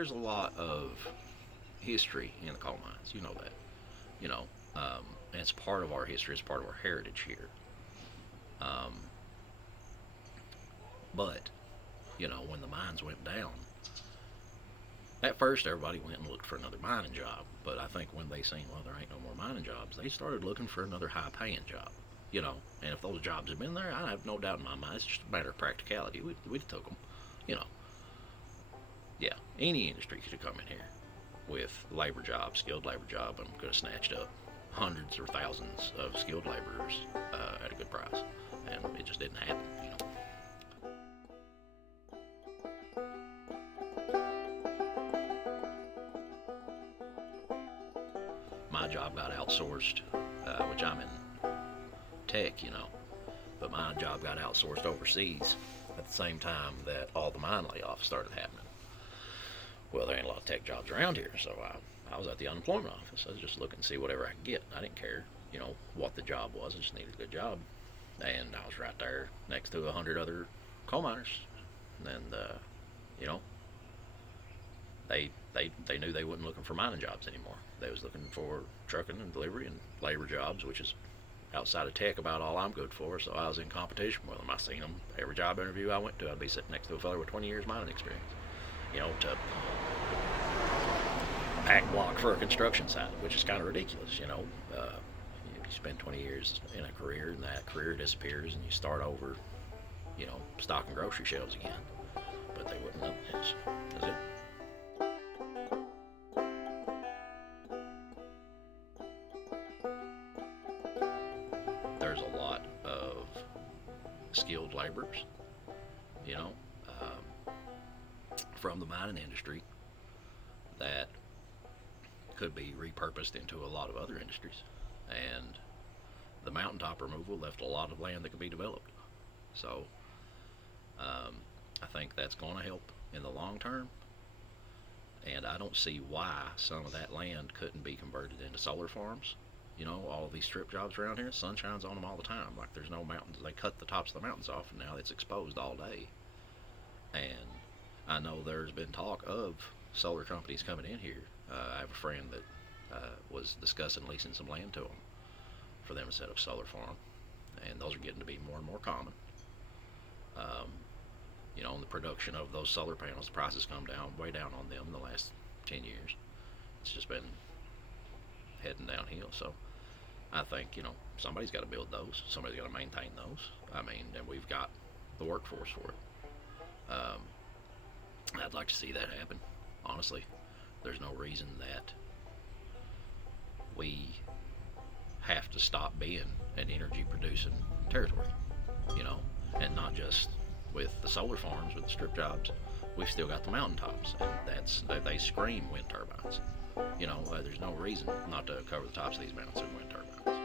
there's a lot of history in the coal mines. You know that. You know, and it's part of our history. It's part of our heritage here. Um, but when the mines went down, at first everybody went and looked for another mining job. But I think when they seen, well, there ain't no more mining jobs, they started looking for another high-paying job. And if those jobs had been there, I have no doubt in my mind. It's just a matter of practicality. We'd took them. You know, yeah. Any industry could have come in here with labor jobs, skilled labor job, and could have snatched up hundreds or thousands of skilled laborers at a good price, and it just didn't happen. My job got outsourced, which I'm in tech, but my job got outsourced overseas at the same time that all the mine layoffs started happening. Well, there ain't a lot of tech jobs around here, so I was at the unemployment office. I was just looking to see whatever I could get. I didn't care, what the job was. I just needed a good job, and I was right there next to 100 other coal miners, and you know, they knew they wasn't looking for mining jobs anymore. They was looking for trucking and delivery and labor jobs, which is outside of tech about all I'm good for. So I was in competition with them. I seen them every job interview I went to. I'd be sitting next to a fella with 20 years mining experience. To pack block for a construction site, which is kind of ridiculous. You spend 20 years in a career and that career disappears and you start over, stocking grocery shelves again. But they wouldn't know this. Is it? There's a lot of skilled laborers, you know, um, from the mining industry that could be repurposed into a lot of other industries. And the mountaintop removal left a lot of land that could be developed. So I think that's going to help in the long term. And I don't see why some of that land couldn't be converted into solar farms. All of these strip jobs around here, sun shines on them all the time. Like there's no mountains. They cut the tops of the mountains off, and now it's exposed all day. And I know there's been talk of solar companies coming in here. I have a friend that was discussing leasing some land to them for them to set up a solar farm, and those are getting to be more and more common. Um, in the production of those solar panels, the prices come down, way down on them in the last 10 years. It's just been heading downhill. So I think, somebody's got to build those. Somebody's got to maintain those. I mean, and we've got the workforce for it. I'd like to see that happen, honestly. There's no reason that we have to stop being an energy producing territory, and not just with the solar farms, with the strip jobs. We've still got the mountaintops, and they scream wind turbines. There's no reason not to cover the tops of these mountains with wind turbines.